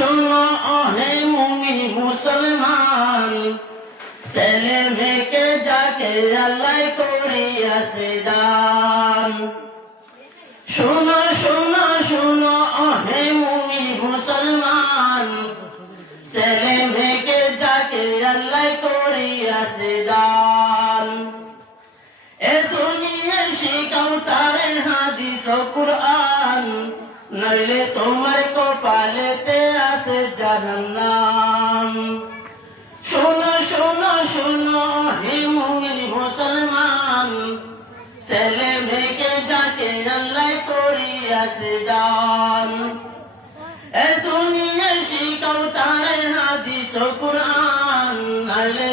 শোনো হে মুমিন মুসলমান, ছেলে মেয়েকে যাকে আল্লাহ করিয়াছে দান। শোনো শোনো শোনো হে মুমিন মুসলমান, ছেলে মেয়েকে যাকে আল্লাহ করিয়াছে দান। এ দুনিয়া শিখাও তারে হাদিস ও কুরআন, নইলে তোমার কপালেতে আছে জাহান্নাম। শোনো শোনো শোনো হে মুমিন মুসলমান, ছেলে মেয়েকে যাকে আল্লাহ করিয়াছে দান। এ দুনিয়া শিখাও তারে হাদিস ও কুরআন, নইলে